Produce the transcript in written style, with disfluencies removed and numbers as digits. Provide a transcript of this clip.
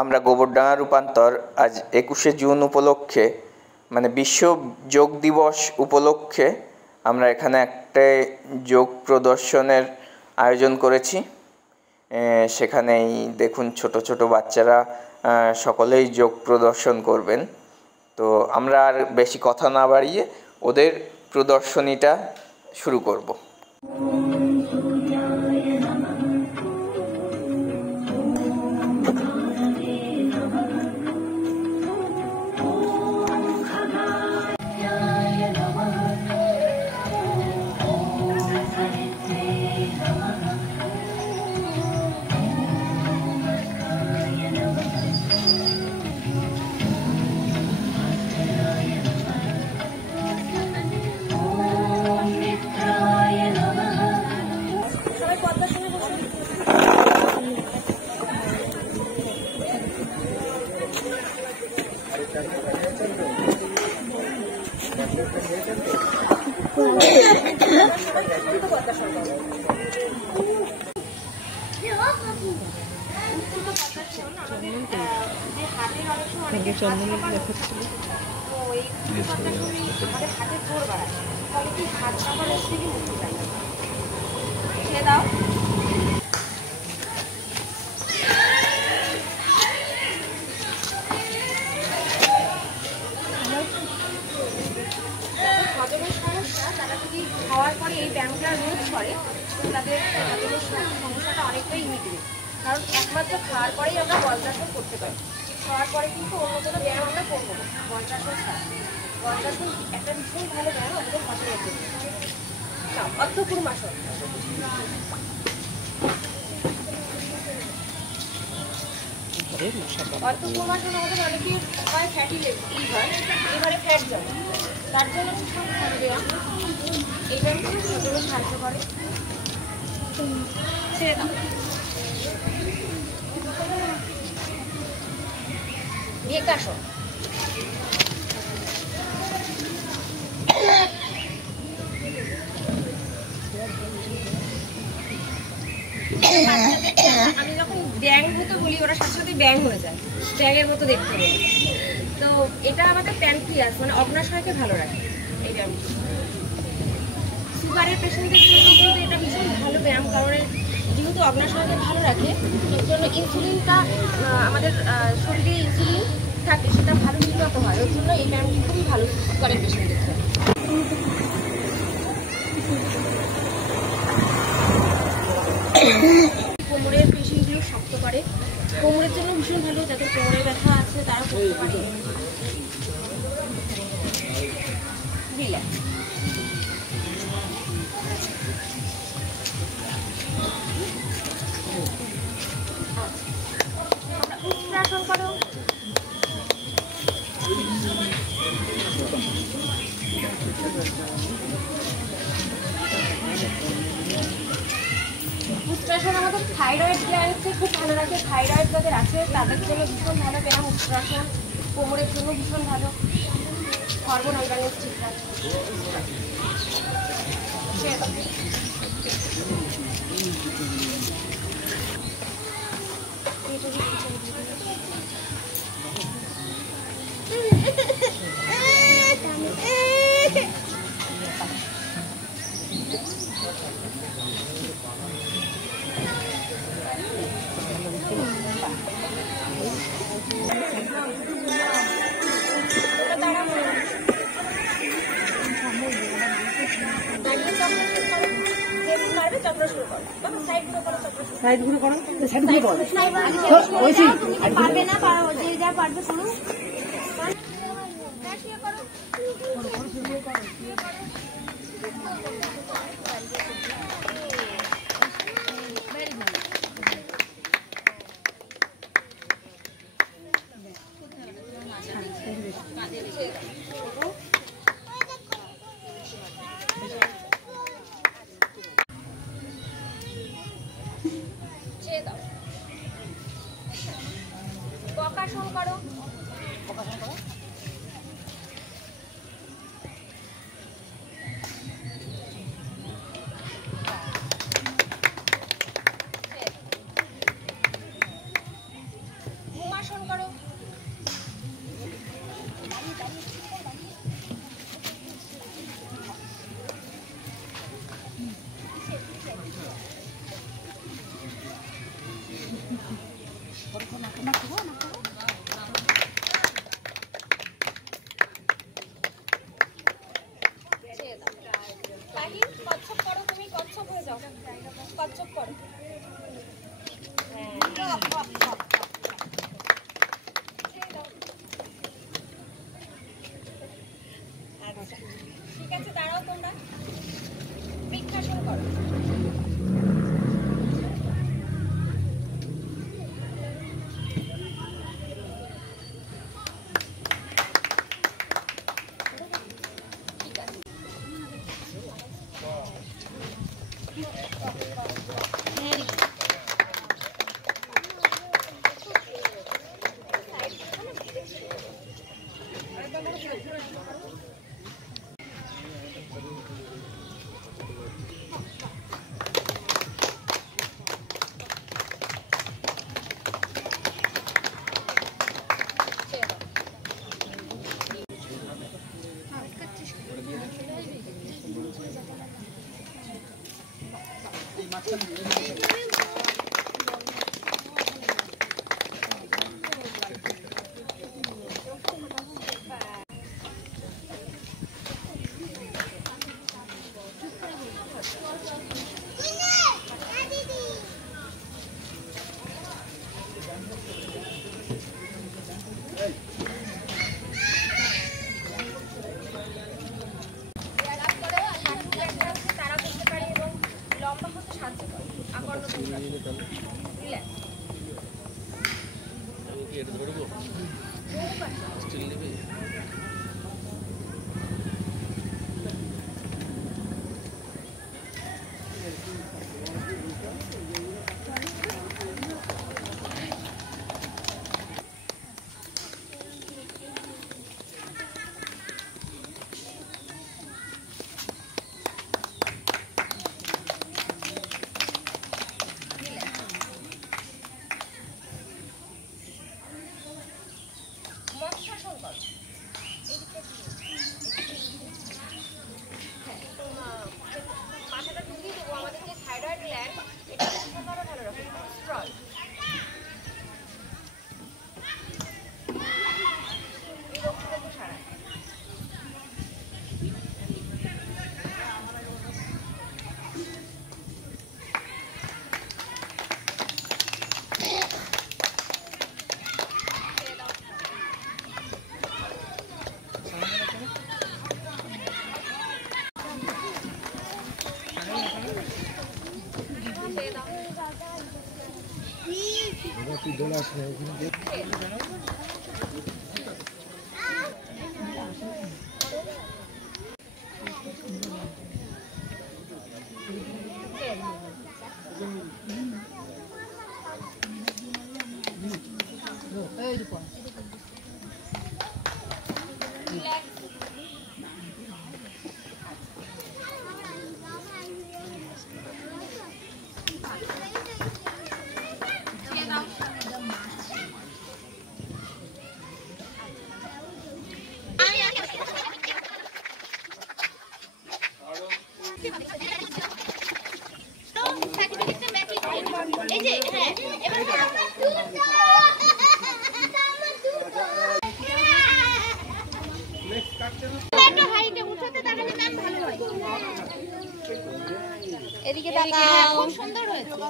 আমরা গোবরডাঙ্গা রূপান্তর আজ 21শে জুন উপলক্ষে মানে বিশ্ব যোগ দিবস উপলক্ষে আমরা এখানে একটা যোগ প্রদর্শনের আয়োজন করেছি। সেখানেই দেখুন ছোট ছোট বাচ্চারা সকলেই যোগ প্রদর্শন করবেন। তো আমরা আর বেশি কথা না বাড়িয়ে ওদের প্রদর্শনীটা শুরু করব। খাওয়ার পরে এই ব্যায়ামটা রোধ করে তাদের সমস্যাটা অনেকটাই মিটবে। কারণ একমাত্র খাওয়ার পরেই আমরা বজ্রাসন করতে পারি। খাওয়ার পরে কিন্তু অন্য কোনো ব্যায়াম আমরা করবো না, বজ্রাসন ছাড়া। বজ্রাসন একটা ভীষণ ভালো ব্যায়াম আমাদের হজমের জন্য। অর্ধকুর্মাসন, অর্ধকুর্মাসন আমাদের অনেকেই হয় ফ্যাটি লিভার, লিভারে ফ্যাট জমে, তার জন্য ভীষণ ভালো ব্যায়াম। এই ব্যায়ামটা হজমে সাহায্য করে। ছেড়ে দাও। একাসন, আমি যখন ব্যাং হতে বলি ওরা সাথে সাথে ব্যাং হয়ে যায়, ব্যাঙের মতো দেখতে হবে। তো এটা আমাদের প্যানক্রিয়াস মানে অগ্নাশয়কে ভালো রাখে। এই ব্যায়াম সুগারের পেশেন্টদের জন্য কিন্তু এটা ভীষণ ভালো ব্যায়াম, কারণ যেহেতু অগ্নাশয়কে ভালো রাখে এর জন্য ইনসুলিনটা আমাদের শরীরে ইনসুলিন থাকে সেটা ভালো নির্গত হয়। ওর জন্য এই ব্যায়ামটি খুবই ভালো সুগারের পেশেন্টদের জন্য। কোমরের পেশিগুলো শক্ত করে, কোমরের জন্য ভীষণ ভালো। যাদের কোমরের ব্যথা আছে তারা করতে পারে। রিল্যাক্স। উত্তরাসন করো। উত্তরাসন আমাদের থাইরয়েড গ্ল্যান্ডকে খুব ভালো রাখে। থাইরয়েড যাদের আছে তাদের জন্য ভীষণ ভালো ব্যায়াম উত্তরাসন। কোমরের জন্য ভীষণ ভালো, হরমোন অর্গানিক ঠিক রাখে। সাইড ঘুরে করো, সাইড ঘুরে করো, পারবে না, যে যা পারবে শুরু। বকাসন করো। ঘুমাসন ঠিক আছে, দাঁড়াও তোমরা, বৃক্ষাসন করো। এদিকে তাকাও, খুব সুন্দর হয়েছে।